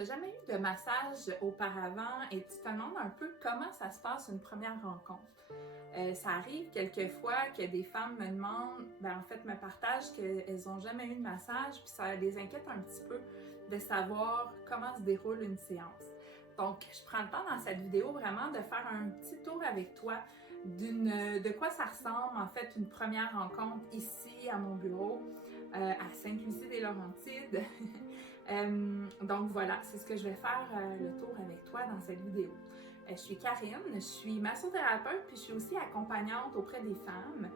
n'as jamais eu de massage auparavant et tu te demandes un peu comment ça se passe une première rencontre. Ça arrive quelquefois que des femmes me demandent, me partagent qu'elles n'ont jamais eu de massage, puis ça les inquiète un petit peu de savoir comment se déroule une séance. Donc, je prends le temps dans cette vidéo vraiment de faire un petit tour avec toi de quoi ça ressemble en fait une première rencontre ici à mon bureau à Sainte-Lucie-des-Laurentides. Donc voilà, c'est ce que je vais faire le tour avec toi dans cette vidéo. Je suis Karine, je suis massothérapeute puis je suis aussi accompagnante auprès des femmes,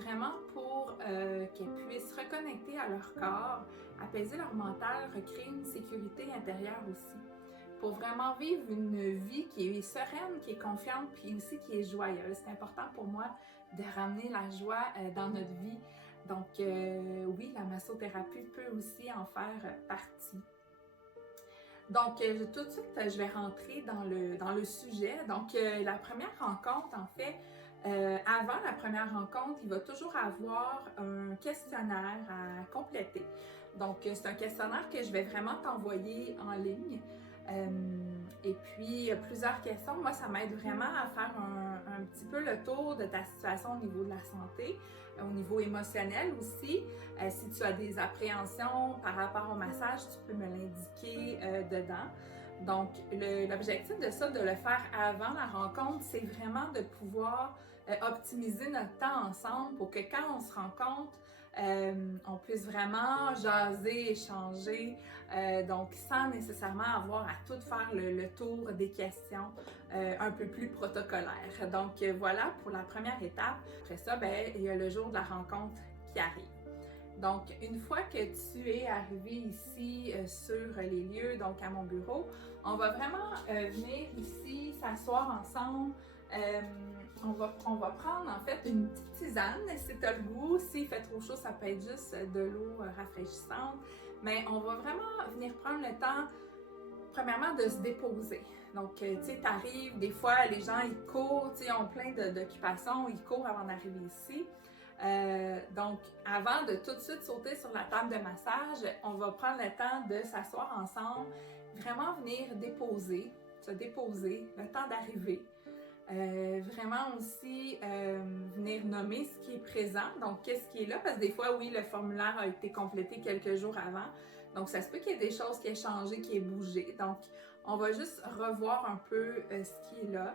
vraiment pour qu'elles puissent reconnecter à leur corps, apaiser leur mental, recréer une sécurité intérieure aussi, pour vraiment vivre une vie qui est sereine, qui est confiante puis aussi qui est joyeuse. C'est important pour moi de ramener la joie dans notre vie. Donc oui, la massothérapie peut aussi en faire partie. Donc, tout de suite, je vais rentrer dans le sujet. Donc, la première rencontre, en fait, avant la première rencontre, il va toujours avoir un questionnaire à compléter. Donc, c'est un questionnaire que je vais vraiment t'envoyer en ligne. Et puis, plusieurs questions. Moi, ça m'aide vraiment à faire un petit peu le tour de ta situation au niveau de la santé, au niveau émotionnel aussi. Si tu as des appréhensions par rapport au massage, tu peux me l'indiquer dedans. Donc, l'objectif de ça, de le faire avant la rencontre, c'est vraiment de pouvoir optimiser notre temps ensemble pour que quand on se rencontre, on puisse vraiment jaser, échanger, donc sans nécessairement avoir à tout faire le tour des questions un peu plus protocolaires. Donc voilà pour la première étape. Après ça, il y a le jour de la rencontre qui arrive. Donc, une fois que tu es arrivé ici sur les lieux, donc à mon bureau, on va vraiment venir ici s'asseoir ensemble. On va prendre en fait une petite tisane si tu as le goût. S'il fait trop chaud, ça peut être juste de l'eau rafraîchissante. Mais on va vraiment venir prendre le temps, premièrement, de se déposer. Donc, tu sais, tu arrives, des fois, les gens, ils courent, tu sais, ils ont plein d'occupations, ils courent avant d'arriver ici. Donc, avant de tout de suite sauter sur la table de massage, on va prendre le temps de s'asseoir ensemble, vraiment venir déposer, se déposer, le temps d'arriver. Vraiment aussi venir nommer ce qui est présent, donc qu'est-ce qui est là, parce que des fois, oui, le formulaire a été complété quelques jours avant, donc ça se peut qu'il y ait des choses qui aient changé, qui aient bougé. Donc, on va juste revoir un peu ce qui est là.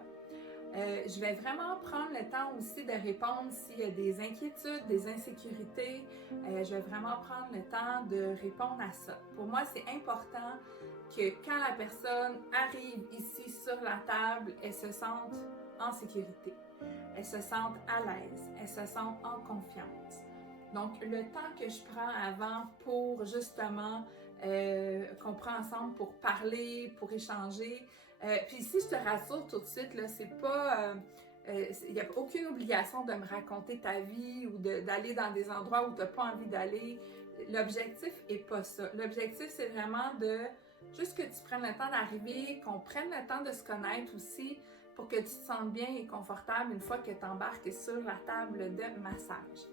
Je vais vraiment prendre le temps aussi de répondre s'il y a des inquiétudes, des insécurités. Je vais vraiment prendre le temps de répondre à ça. Pour moi, c'est important que quand la personne arrive ici sur la table, elle se sente en sécurité, elle se sente à l'aise, elle se sente en confiance. Donc, le temps que je prends avant pour justement qu'on prend ensemble pour parler, pour échanger. Puis ici, je te rassure tout de suite, là, c'est pas... il n'y a aucune obligation de me raconter ta vie ou d'aller dans des endroits où tu n'as pas envie d'aller. L'objectif n'est pas ça. L'objectif, c'est vraiment de juste que tu prennes le temps d'arriver, qu'on prenne le temps de se connaître aussi pour que tu te sentes bien et confortable une fois que tu embarques sur la table de massage.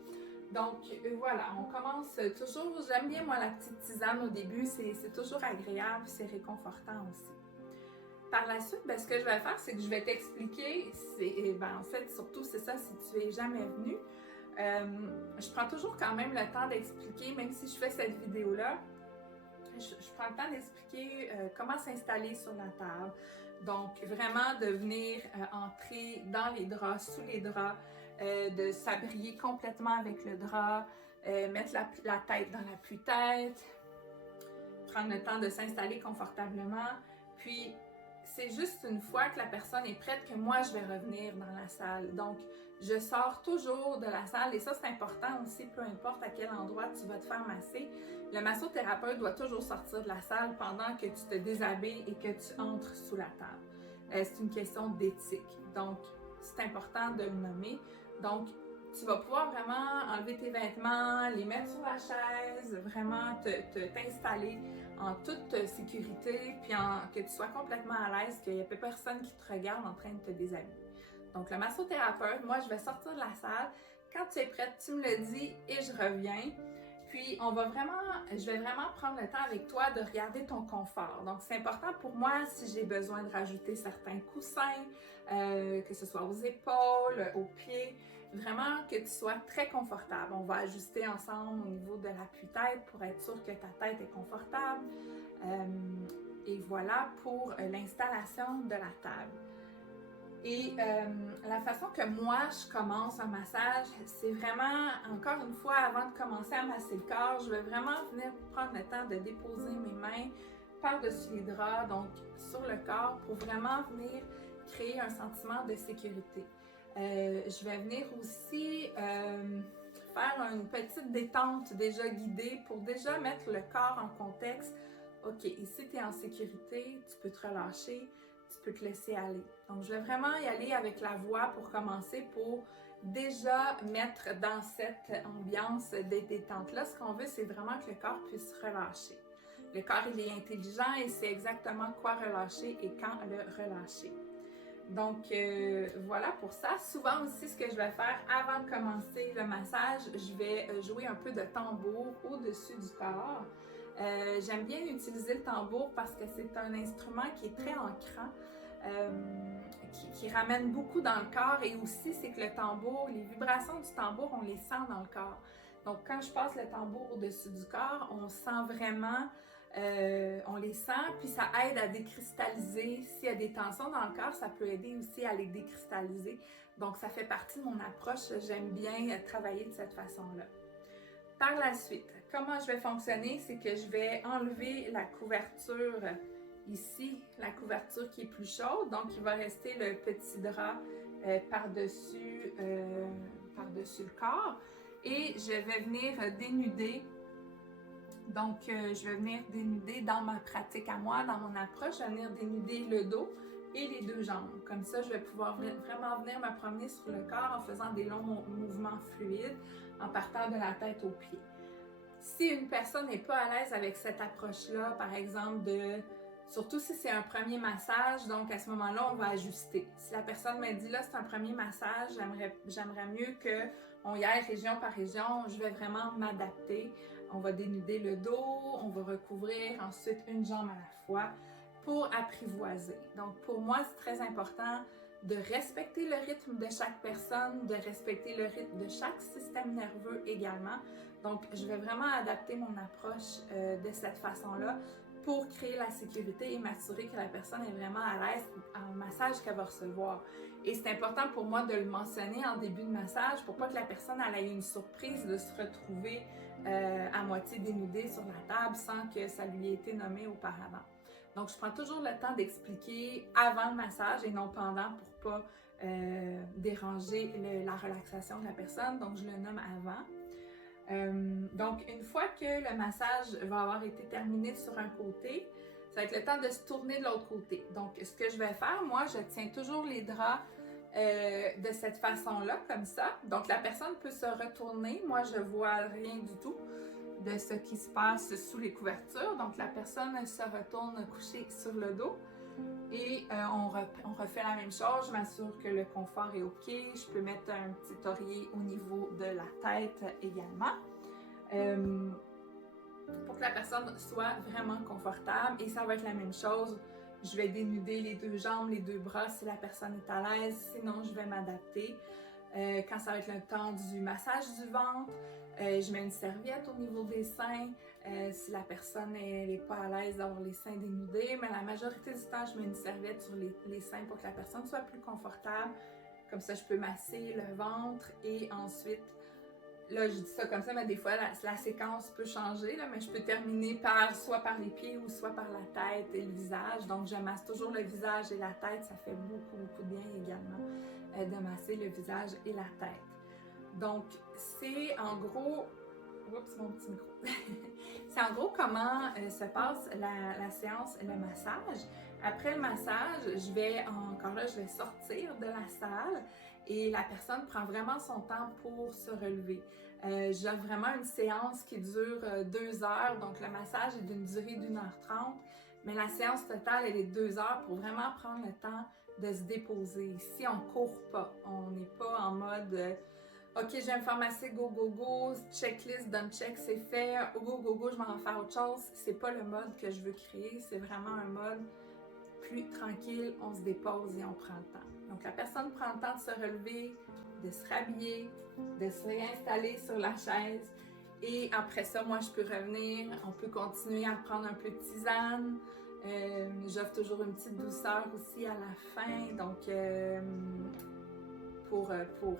Donc voilà, on commence toujours, j'aime bien moi la petite tisane au début, c'est toujours agréable, c'est réconfortant aussi. Par la suite, ce que je vais faire, c'est que je vais t'expliquer, en fait, surtout c'est ça si tu es jamais venu, je prends toujours quand même le temps d'expliquer, même si je fais cette vidéo-là, je prends le temps d'expliquer comment s'installer sur la table. Donc, vraiment de venir entrer dans les draps, sous les draps, de s'abrier complètement avec le drap, mettre la tête dans l'appui-tête, prendre le temps de s'installer confortablement. Puis, c'est juste une fois que la personne est prête que moi, je vais revenir dans la salle. Donc, je sors toujours de la salle et ça, c'est important aussi, peu importe à quel endroit tu vas te faire masser. Le massothérapeute doit toujours sortir de la salle pendant que tu te déshabilles et que tu entres sous la table. C'est une question d'éthique. Donc, c'est important de le nommer. Donc, tu vas pouvoir vraiment enlever tes vêtements, les mettre sur la chaise, vraiment t'installer en toute sécurité, puis que tu sois complètement à l'aise, qu'il n'y ait pas personne qui te regarde en train de te déshabiller. Donc, le massothérapeute, moi, je vais sortir de la salle. Quand tu es prête, tu me le dis et je reviens. Puis, je vais vraiment prendre le temps avec toi de regarder ton confort. Donc, c'est important pour moi si j'ai besoin de rajouter certains coussins, que ce soit aux épaules, aux pieds, vraiment que tu sois très confortable. On va ajuster ensemble au niveau de l'appui-tête pour être sûr que ta tête est confortable. Et voilà pour l'installation de la table. Et la façon que moi je commence un massage, c'est vraiment, encore une fois, avant de commencer à masser le corps, je vais vraiment venir prendre le temps de déposer mes mains par-dessus les draps, donc sur le corps, pour vraiment venir créer un sentiment de sécurité. Je vais venir aussi faire une petite détente déjà guidée pour déjà mettre le corps en contexte. OK, ici tu es en sécurité, tu peux te relâcher, tu peux te laisser aller. Donc, je vais vraiment y aller avec la voix pour commencer, pour déjà mettre dans cette ambiance de détente-là. Ce qu'on veut, c'est vraiment que le corps puisse relâcher. Le corps, il est intelligent et sait exactement quoi relâcher et quand le relâcher. Donc, voilà pour ça. Souvent aussi, ce que je vais faire avant de commencer le massage, je vais jouer un peu de tambour au-dessus du corps. J'aime bien utiliser le tambour parce que c'est un instrument qui est très ancrant, qui ramène beaucoup dans le corps, et aussi c'est que le tambour, les vibrations du tambour, on les sent dans le corps. Donc quand je passe le tambour au-dessus du corps, on sent vraiment, on les sent, puis ça aide à décristalliser. S'il y a des tensions dans le corps, ça peut aider aussi à les décristalliser. Donc ça fait partie de mon approche, j'aime bien travailler de cette façon-là. Par la suite, comment je vais fonctionner, c'est que je vais enlever la couverture ici, la couverture qui est plus chaude, donc il va rester le petit drap par-dessus le corps, et je vais venir dénuder. Donc, je vais venir dénuder dans ma pratique à moi, dans mon approche, je vais venir dénuder le dos et les deux jambes. Comme ça, je vais pouvoir vraiment venir me promener sur le corps en faisant des longs mouvements fluides, en partant de la tête aux pieds. Si une personne n'est pas à l'aise avec cette approche-là, par exemple, surtout si c'est un premier massage, donc à ce moment-là, on va ajuster. Si la personne me dit là, c'est un premier massage, j'aimerais mieux qu'on y aille région par région, je vais vraiment m'adapter. On va dénuder le dos, on va recouvrir ensuite une jambe à la fois pour apprivoiser. Donc pour moi, c'est très important de respecter le rythme de chaque personne, de respecter le rythme de chaque système nerveux également. Donc, je vais vraiment adapter mon approche de cette façon-là pour créer la sécurité et m'assurer que la personne est vraiment à l'aise en massage qu'elle va recevoir. Et c'est important pour moi de le mentionner en début de massage pour pas que la personne ait une surprise de se retrouver à moitié dénudée sur la table sans que ça lui ait été nommé auparavant. Donc, je prends toujours le temps d'expliquer avant le massage et non pendant pour pas déranger la relaxation de la personne. Donc, je le nomme avant. Donc, une fois que le massage va avoir été terminé sur un côté, ça va être le temps de se tourner de l'autre côté. Donc, ce que je vais faire, moi, je tiens toujours les draps de cette façon-là, comme ça. Donc, la personne peut se retourner. Moi, je vois rien du tout de ce qui se passe sous les couvertures. Donc, la personne se retourne coucher sur le dos et on refait la même chose. Je m'assure que le confort est OK. Je peux mettre un petit oreiller au niveau de la tête également pour que la personne soit vraiment confortable. Et ça va être la même chose. Je vais dénuder les deux jambes, les deux bras si la personne est à l'aise. Sinon, je vais m'adapter. Quand ça va être le temps du massage du ventre, je mets une serviette au niveau des seins si la personne n'est pas à l'aise d'avoir les seins dénudés, mais la majorité du temps, je mets une serviette sur les seins pour que la personne soit plus confortable. Comme ça, je peux masser le ventre et ensuite, là, je dis ça comme ça, mais des fois, la séquence peut changer, là, mais je peux terminer soit par les pieds ou soit par la tête et le visage. Donc, je masse toujours le visage et la tête. Ça fait beaucoup, beaucoup de bien également de masser le visage et la tête. Donc, c'est en gros... Oups, mon petit micro. C'est en gros comment se passe la séance, le massage. Après le massage, je vais sortir de la salle et la personne prend vraiment son temps pour se relever. J'ai vraiment une séance qui dure 2 heures, donc le massage est d'une durée d'1h30, mais la séance totale, elle est 2 heures pour vraiment prendre le temps de se déposer. Ici, on ne court pas, on n'est pas en mode OK, je vais me faire masser, go, go, go, checklist, done check, c'est fait, go, go, go, je m'en vais faire autre chose. C'est pas le mode que je veux créer, c'est vraiment un mode plus tranquille, on se dépose et on prend le temps. Donc la personne prend le temps de se relever, de se rhabiller, de se réinstaller sur la chaise. Et après ça, moi, je peux revenir, on peut continuer à prendre un peu de tisane. J'offre toujours une petite douceur aussi à la fin, donc pour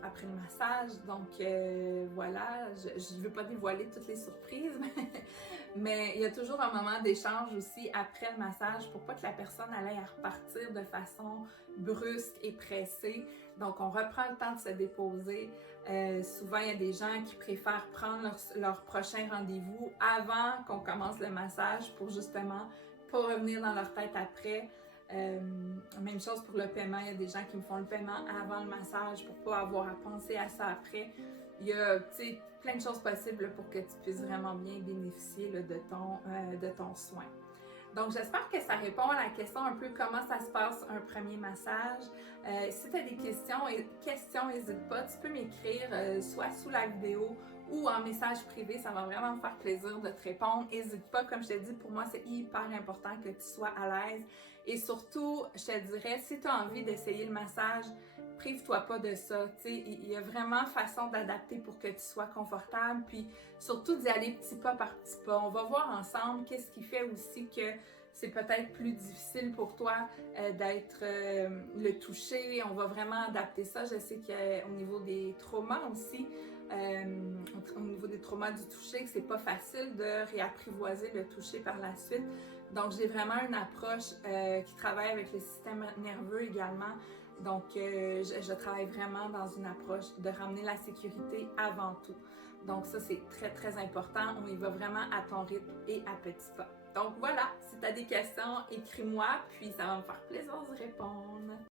après le massage. Donc voilà, je ne veux pas dévoiler toutes les surprises, mais il y a toujours un moment d'échange aussi après le massage pour pas que la personne aille repartir de façon brusque et pressée. Donc on reprend le temps de se déposer. Souvent, il y a des gens qui préfèrent prendre leur prochain rendez-vous avant qu'on commence le massage pour justement pas revenir dans leur tête après. Même chose pour le paiement, il y a des gens qui me font le paiement avant le massage pour pas avoir à penser à ça après. Il y a plein de choses possibles pour que tu puisses vraiment bien bénéficier là, de ton soin. Donc, j'espère que ça répond à la question un peu comment ça se passe un premier massage. Si tu as des questions, n'hésite pas. Tu peux m'écrire soit sous la vidéo ou en message privé. Ça va vraiment me faire plaisir de te répondre. N'hésite pas, comme je te dis, pour moi, c'est hyper important que tu sois à l'aise. Et surtout, je te dirais, si tu as envie d'essayer le massage, prive-toi pas de ça. Il y a vraiment façon d'adapter pour que tu sois confortable. Puis surtout d'y aller petit pas par petit pas. On va voir ensemble qu'est-ce qui fait aussi que c'est peut-être plus difficile pour toi d'être le toucher. On va vraiment adapter ça. Je sais qu'au niveau des traumas aussi, au niveau des traumas du toucher, que c'est pas facile de réapprivoiser le toucher par la suite. Donc, j'ai vraiment une approche qui travaille avec le système nerveux également. Donc, je travaille vraiment dans une approche de ramener la sécurité avant tout. Donc, ça, c'est très, très important. On y va vraiment à ton rythme et à petits pas. Donc, voilà, si tu as des questions, écris-moi, puis ça va me faire plaisir de répondre.